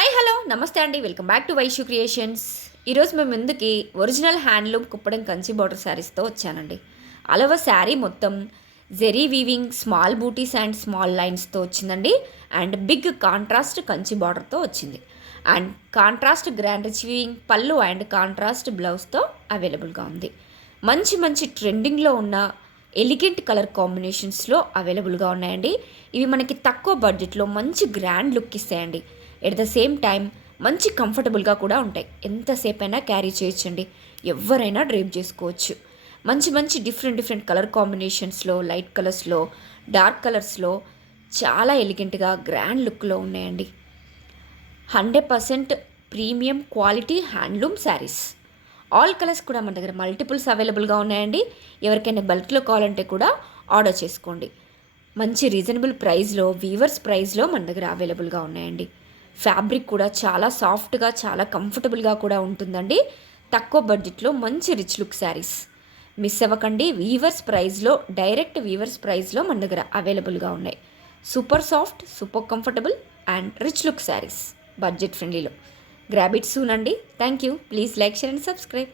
Hi hello నమస్తే అండి, welcome back to Vaishu creations. ఈరోజు మేము ముందుకి original handloom Kuppadam Kanchi border శారీస్తో వచ్చానండి. అలవ శారీ మొత్తం zari weaving small bootis and small లైన్స్తో వచ్చిందండి. అండ్ బిగ్ కాంట్రాస్ట్ కంచి బార్డర్తో వచ్చింది. And contrast grand rich weaving pallu and contrast బ్లౌజ్తో అవైలబుల్గా ఉంది. మంచి మంచి ట్రెండింగ్లో ఉన్న ఎలిగెంట్ కలర్ కాంబినేషన్స్లో అవైలబుల్గా ఉన్నాయండి. ఇవి మనకి తక్కువ బడ్జెట్లో మంచి గ్రాండ్ లుక్ ఇస్తాయండి. ఎట్ ద సేమ్ టైం మంచి కంఫర్టబుల్గా కూడా ఉంటాయి. ఎంతసేపు అయినా క్యారీ చేయొచ్చండి, ఎవరైనా డ్రేప్ చేసుకోవచ్చు. మంచి మంచి డిఫరెంట్ కలర్ కాంబినేషన్స్లో, లైట్ కలర్స్లో, డార్క్ కలర్స్లో చాలా ఎలిగెంట్గా గ్రాండ్ లుక్లో ఉన్నాయండి. 100% premium quality handloom saris. All colours కూడా మన దగ్గర మల్టిపుల్స్ అవైలబుల్గా ఉన్నాయండి. ఎవరికైనా బల్క్లో కావాలంటే కూడా ఆర్డర్ చేసుకోండి. మంచి రీజనబుల్ ప్రైస్లో, వీవర్స్ ప్రైస్లో మన దగ్గర అవైలబుల్గా ఉన్నాయండి. ఫ్యాబ్రిక్ కూడా చాలా సాఫ్ట్గా, చాలా కంఫర్టబుల్గా కూడా ఉంటుందండి. తక్కువ బడ్జెట్లో మంచి రిచ్ లుక్ శారీస్ మిస్ అవ్వకండి. వీవర్స్ ప్రైస్లో, డైరెక్ట్ వీవర్స్ ప్రైస్లో మన దగ్గర అవైలబుల్గా ఉన్నాయి. Super soft, super comfortable and rich look sarees budget ఫ్రెండ్లీలో. గ్రాబ్ ఇట్ సూన్ అండి. Thank you. Please like, share and subscribe.